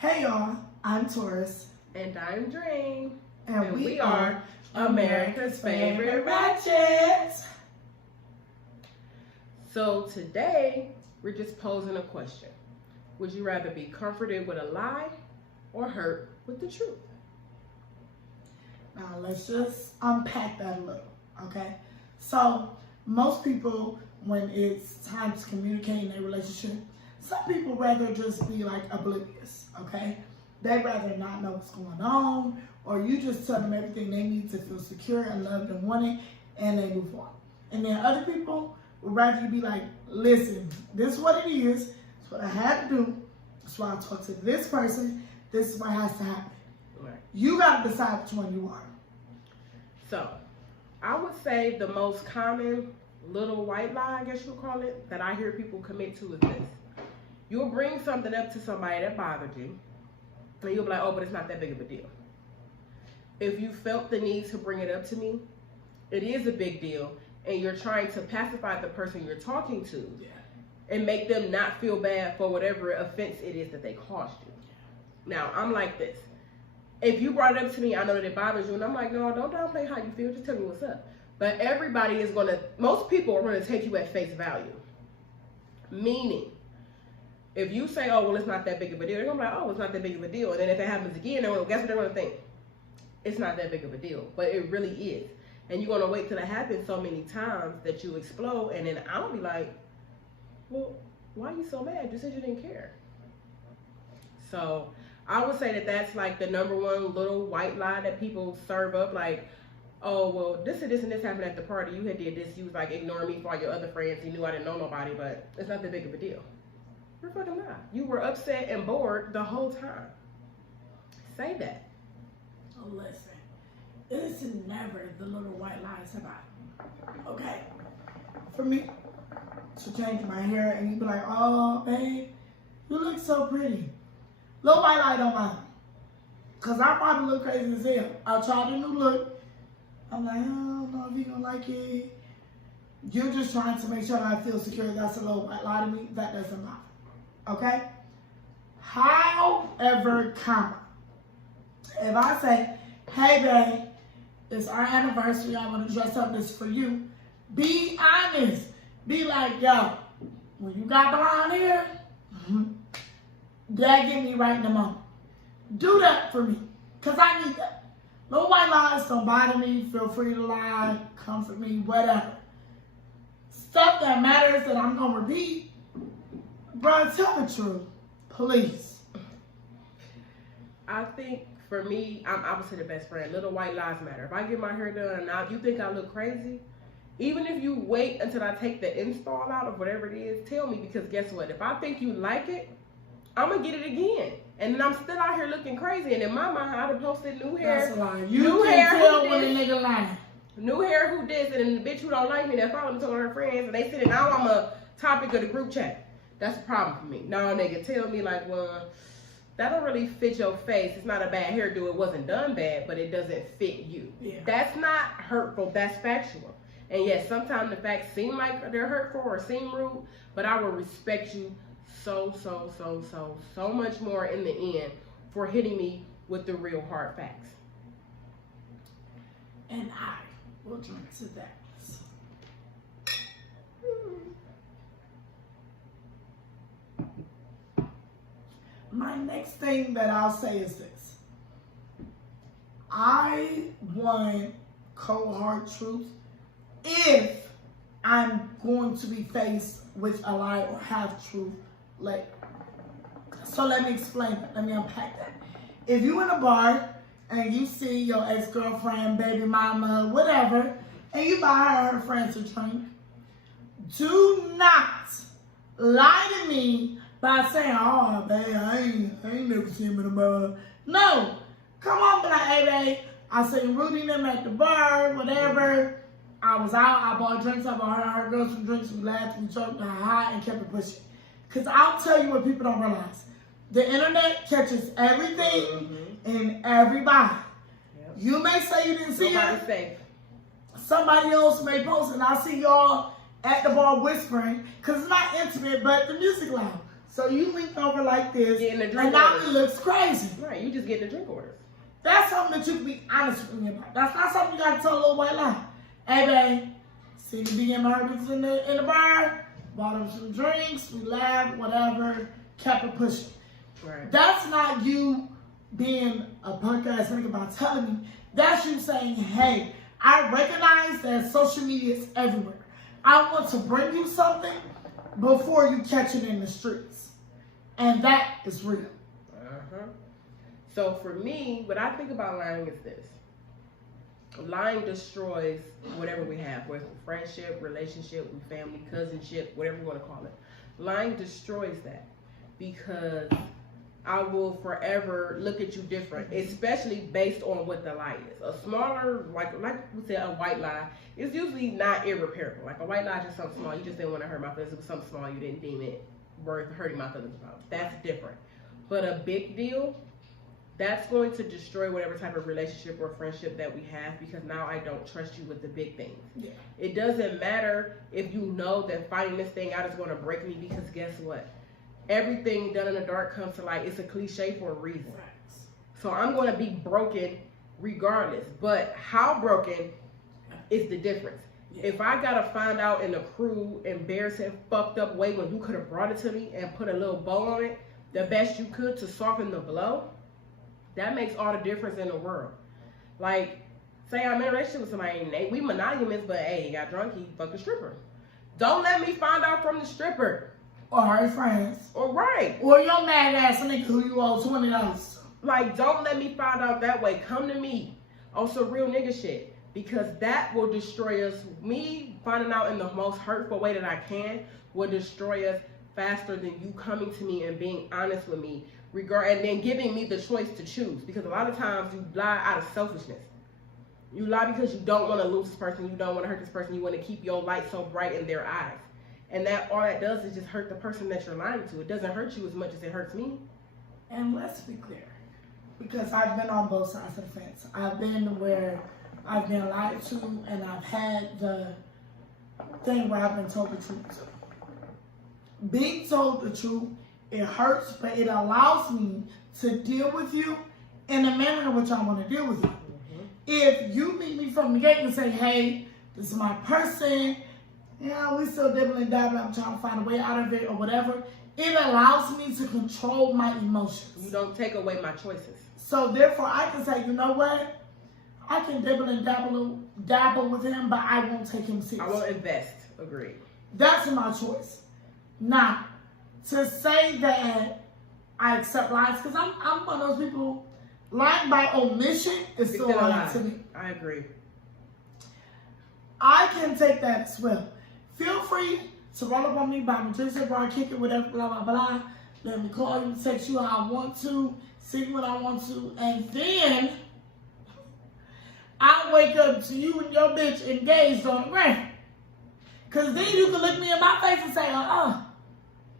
Hey y'all, I'm Taurus. And I'm Dream. And we are America's favorite ratchets. So today, we're just posing a question. Would you rather be comforted with a lie or hurt with the truth? Now let's just unpack that a little, okay? So most people, when it's time to communicate in a relationship, some people rather just be like oblivious, okay? They rather not know what's going on, or you just tell them everything they need to feel secure and loved and wanted, and they move on. And then other people would rather you be like, listen, this is what it is, it's what I had to do, that's why I talk to this person, this is what has to happen. Right. You got to decide which one you are. So, I would say the most common little white lie, I guess you would call it, that I hear people commit to is this. You'll bring something up to somebody that bothered you, and you'll be like, oh, but it's not that big of a deal. If you felt the need to bring it up to me, it is a big deal, and you're trying to pacify the person you're talking to and make them not feel bad for whatever offense it is that they caused you. Now, I'm like this. If you brought it up to me, I know that it bothers you, and I'm like, no, don't downplay how you feel, just tell me what's up. But everybody is most people are going to take you at face value. Meaning, if you say, oh, well, it's not that big of a deal, they're going to be like, oh, it's not that big of a deal. And then if it happens again, they're going to, guess what they're going to think? It's not that big of a deal, but it really is. And you're going to wait till it happens so many times that you explode, and then I'll be like, well, why are you so mad? You said you didn't care. So I would say that that's like the number one little white lie that people serve up, like, oh, well, this and this and this happened at the party. You had did this. You was like ignoring me for all your other friends. You knew I didn't know nobody, but it's not that big of a deal. You're fucking not. You were upset and bored the whole time. Say that. Oh, listen. It is never the little white lies about. Okay? For me, to change my hair and you be like, oh, babe, you look so pretty. Little white lie don't matter. Because I probably look crazy as hell. I tried a new look. I'm like, I don't know if you're going to like it. You're just trying to make sure I feel secure. That's a little white lie to me. That doesn't matter. Okay? However, if I say, hey, babe, it's our anniversary. I want to dress up this for you. Be honest. Be like, yo, when you got blonde hair, that get me right in the moment. Do that for me, because I need that. Little white lies don't bother me. Feel free to lie, comfort me, whatever. Stuff that matters that I'm going to repeat, bro, tell the truth, please. I think for me, I'm obviously the best friend. Little white lies matter. If I get my hair done and now you think I look crazy, even if you wait until I take the install out of whatever it is, tell me, because guess what? If I think you like it, I'm going to get it again. And then I'm still out here looking crazy. And in my mind, I'd have posted new hair. That's a lie. You new can hair, tell when a nigga lying. New hair, who this? And the bitch who don't like me that follow me to her friends. And they sit now I'm a topic of the group chat. That's a problem for me. No, nigga, tell me like, well, that don't really fit your face. It's not a bad hairdo. It wasn't done bad, but it doesn't fit you. Yeah. That's not hurtful. That's factual. And yes, sometimes the facts seem like they're hurtful or seem rude, but I will respect you so much more in the end for hitting me with the real hard facts. And I will drink to that. My next thing that I'll say is this. I want cold hard truth if I'm going to be faced with a lie or half truth later. So let me explain that. Let me unpack that. If you in a bar and you see your ex-girlfriend, baby mama, whatever, and you buy her and her friends a drink, do not lie to me by saying, oh, babe, I ain't never seen him in a bar. No. Come on, be like, hey, babe, I seen Rudy and them at the bar, whatever. I was out, I bought drinks, I bought her girls some drinks, we laughed, we joked, and kept it pushing. Because I'll tell you what people don't realize. The internet catches everything and everybody. Yep. You may say you didn't see it. Somebody else may post, and I see y'all at the bar whispering, because it's not intimate, but the music loud. So you lean over like this, Getting the and drink now orders. it looks crazy. Right, you just get the drink orders. That's something that you can be honest with me about. That's not something you got to tell a little white lie. Hey, babe, see the BM Herbers in the bar, bought him some drinks, we laughed, whatever, kept it pushing. Right. That's not you being a punk ass nigga by telling me. That's you saying, hey, I recognize that social media is everywhere. I want to bring you something before you catch it in the streets. And that is real. Uh-huh. So for me, what I think about lying is this. Lying destroys whatever we have, whether it's friendship, relationship, family, cousinship, whatever you want to call it. Lying destroys that because I will forever look at you different, especially based on what the lie is. A smaller, like we said, a white lie is usually not irreparable. Like a white lie is just something small. You just didn't want to hurt my feelings. It was something small. You didn't deem it worth hurting my feelings about. That's different. But a big deal, that's going to destroy whatever type of relationship or friendship that we have because now I don't trust you with the big things. Yeah. It doesn't matter if you know that finding this thing out is going to break me because guess what? Everything done in the dark comes to light. It's a cliche for a reason. So I'm going to be broken regardless. But how broken is the difference. Yeah. If I got to find out in a cruel, embarrassing, fucked up way when you could have brought it to me and put a little bow on it, the best you could to soften the blow, that makes all the difference in the world. Like, say I'm in a relationship with somebody and we monogamous, but hey, he got drunk, he fucked a stripper. Don't let me find out from the stripper. Or her friends. Or right. Or your mad ass nigga who you owe $20. Like, don't let me find out that way. Come to me on some real nigga shit. Because that will destroy us. Me finding out in the most hurtful way that I can will destroy us faster than you coming to me and being honest with me. And then giving me the choice to choose. Because a lot of times you lie out of selfishness. You lie because you don't want to lose this person. You don't want to hurt this person. You want to keep your light so bright in their eyes. And that all that does is just hurt the person that you're lying to. It doesn't hurt you as much as it hurts me. And let's be clear. Because I've been on both sides of the fence. I've been where I've been lied to and I've had the thing where I've been told the truth. Being told the truth, it hurts, but it allows me to deal with you in the manner in which I want to deal with you. Mm-hmm. If you meet me from the gate and say, hey, this is my person, yeah, we still dibbling and dabbling, I'm trying to find a way out of it or whatever, it allows me to control my emotions. You don't take away my choices. So therefore I can say, you know what? I can dibble and dabble with him, but I won't take him seriously. I won't invest. Agreed. That's my choice. Now, to say that I accept lies, because I'm one of those people, lying by omission is still lying to me. I agree. I can take that as well. Feel free to roll up on me, buy me drinks, bar, kick it, whatever, blah, blah, blah. Let me call you, text you how I want to, see what I want to, and then I wake up to you and your bitch engaged on the ground. Because then you can look me in my face and say,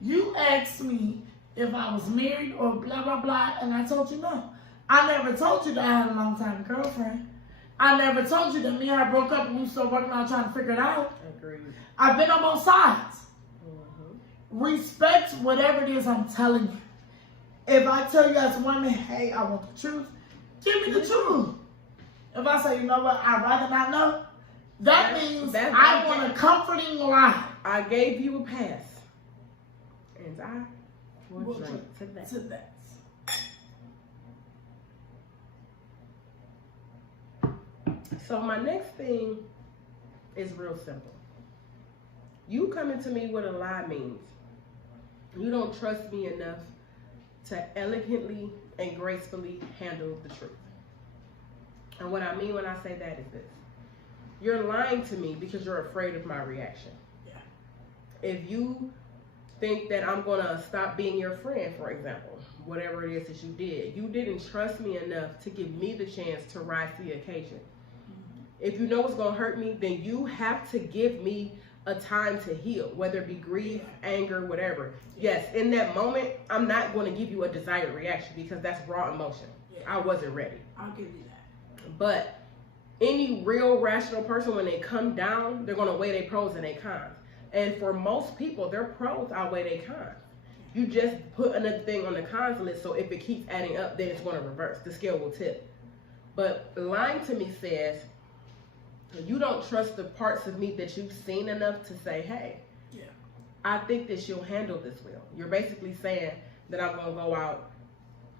you asked me if I was married or blah, blah, blah, and I told you no. I never told you that I had a long-time girlfriend. I never told you that me and her broke up and we still working on trying to figure it out. Agreed. I've been on both sides. Mm-hmm. Respect whatever it is I'm telling you. If I tell you as a woman, hey, I want the truth, give me the truth. If I say, you know what, I'd rather not know, that means I want a comforting lie. I gave you a pass. And I will drink to that. So my next thing is real simple. You coming to me with a lie means you don't trust me enough to elegantly and gracefully handle the truth. And what I mean when I say that is this. You're lying to me because you're afraid of my reaction. Yeah. If you think that I'm going to stop being your friend, for example, whatever it is that you didn't trust me enough to give me the chance to rise to the occasion. Mm-hmm. If you know what's going to hurt me, then you have to give me a time to heal, whether it be grief, anger, whatever. Yes, in that moment, I'm not going to give you a desired reaction because that's raw emotion. Yeah. I wasn't ready. I'll give you that. But any real rational person, when they come down, they're going to weigh their pros and their cons. And for most people, their pros outweigh their cons. You just put another thing on the cons list, so if it keeps adding up, then it's going to reverse. The scale will tip. But lying to me says you don't trust the parts of me that you've seen enough to say, hey, Yeah. I think that she'll handle this well. You're basically saying that I'm going to go out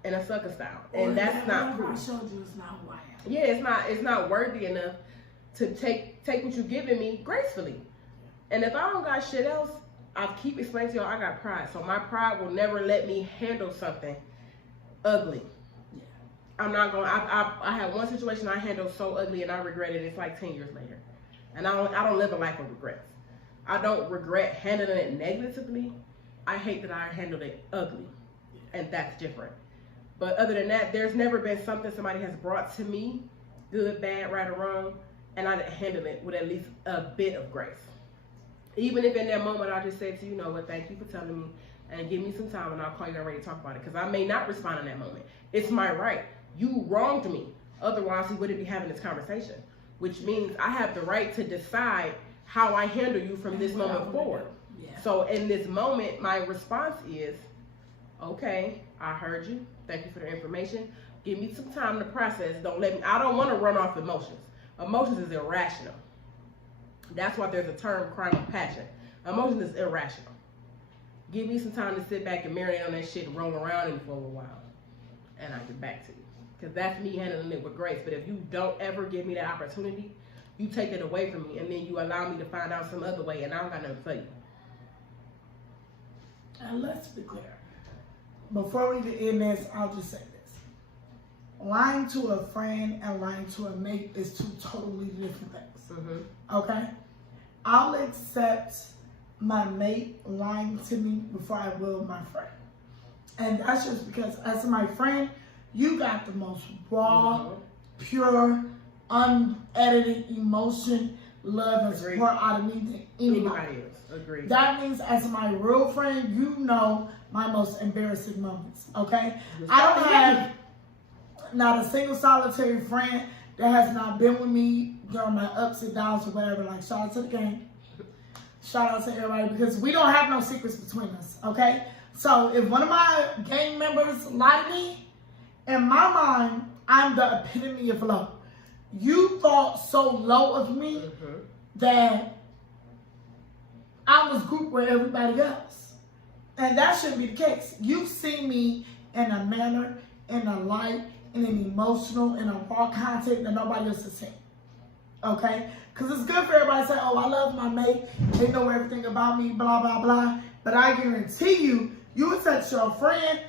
in a sucker style. And that's not whatever I proof. showed you is not who I am. Yeah, it's not worthy enough to take what you're giving me gracefully. And if I don't got shit else, I keep explaining to y'all I got pride. So my pride will never let me handle something ugly. Yeah. I'm not going. I had one situation I handled so ugly and I regret it. It's like 10 years later, and I don't live a life of regrets. I don't regret handling it negatively. I hate that I handled it ugly, and that's different. But other than that, there's never been something somebody has brought to me, good, bad, right, or wrong, and I didn't handle it with at least a bit of grace. Even if in that moment I just said to you, know what, thank you for telling me, and give me some time, and I'll call you and ready to talk about it, because I may not respond in that moment. It's my right. You wronged me. Otherwise, we wouldn't be having this conversation, which means I have the right to decide how I handle you from this moment forward. Yeah. So in this moment, my response is, okay, I heard you. Thank you for the information. Give me some time to process. I don't want to run off emotions. Emotions is irrational. That's why there's a term, crime of passion. Emotion is irrational. Give me some time to sit back and marinate on that shit and roll around in it for a little while. And I get back to you. Because that's me handling it with grace. But if you don't ever give me that opportunity, you take it away from me, and then you allow me to find out some other way, and I don't got nothing for you. And let's be clear. Before we get in this, I'll just say this. Lying to a friend and lying to a mate is two totally different things. Mm-hmm. Okay? I'll accept my mate lying to me before I will my friend. And that's just because as my friend, you got the most raw, pure, unedited emotion, love, and Agreed. support out of me than anybody. Anybody else. Agreed. That means as my real friend, you know my most embarrassing moments, okay? I don't have not a single solitary friend that has not been with me during my ups and downs or whatever. Like, shout out to the gang. Shout out to everybody, because we don't have no secrets between us, okay? So if one of my gang members lie to me, in my mind, I'm the epitome of low. You thought so low of me that I was grouped with everybody else. And that shouldn't be the case. You see me in a manner, in a light, in an emotional, in a raw content that nobody else has seen. Okay? Because it's good for everybody to say, oh, I love my mate. They know everything about me, blah, blah, blah. But I guarantee you, you would text your friend,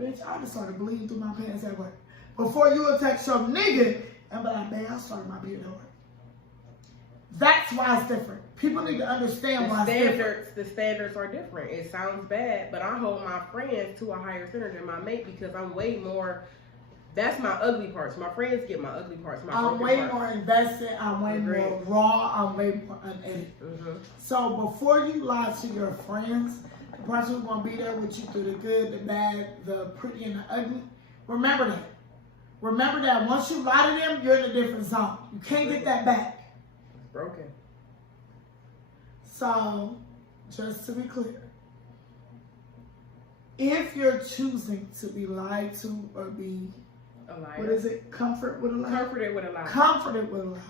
bitch, I just started bleeding through my pants at work. Before you would text your nigga and be like, man, I started my period at work. That's why it's different. People need to understand why it's different. The standards are different. It sounds bad, but I hold my friends to a higher standard than my mate, because I'm way more. That's my ugly parts. My friends get my ugly parts. I'm way more invested. I'm way more raw. I'm way more unedited. So before you lie to your friends, the person who's going to be there with you through the good, the bad, the pretty, and the ugly, remember that. Remember that once you lie to them, you're in a different zone. You can't get that back. It's broken. So, just to be clear, if you're choosing to be lied to or be, a liar. what is it, comforted with a lie? Comforted with a lie. Comforted with a lie.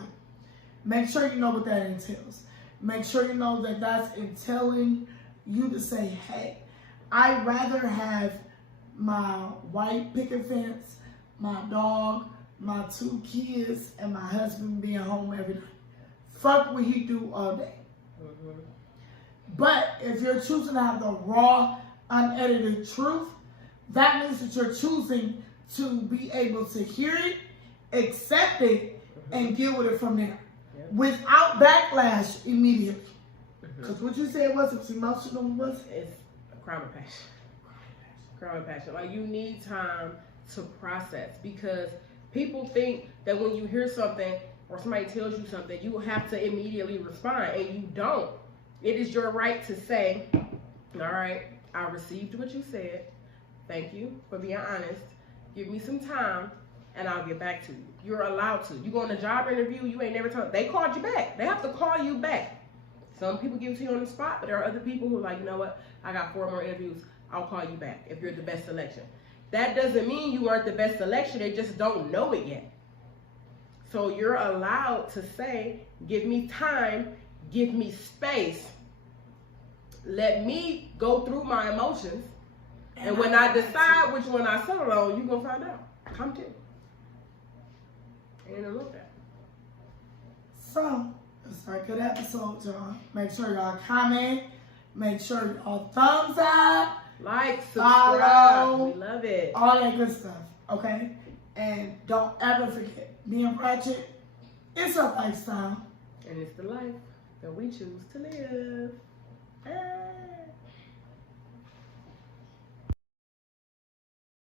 Make sure you know what that entails. Make sure you know that that's entailing you to say, hey, I'd rather have my white picket fence, my dog, my 2 kids, and my husband being home every night. Fuck what he do all day. But if you're choosing to have the raw, unedited truth, that means that you're choosing to be able to hear it, accept it, and deal with it from there. Without backlash immediately. Because what you said was emotional, was it's a crime of passion. Crime of passion. Like, you need time to process, because people think that when you hear something or somebody tells you something, you have to immediately respond, and you don't. It is your right to say, all right, I received what you said. Thank you for being honest. Give me some time, and I'll get back to you. You're allowed to. You go on a job interview, you ain't never told. They called you back. They have to call you back. Some people give it to you on the spot, but there are other people who are like, you know what? I got 4 more interviews. I'll call you back if you're the best selection. That doesn't mean you aren't the best selection. They just don't know it yet. So you're allowed to say, give me time, give me space. Let me go through my emotions. And when I decide which one I settle on, you're going to find out. Come to. Ain't no look at. So, it's a good episode, y'all. Make sure y'all comment. Make sure y'all thumbs up. Like, subscribe. Follow. We love it. All that good stuff, okay? And don't ever forget, being ratchet, it's a lifestyle. And it's the life that we choose to live.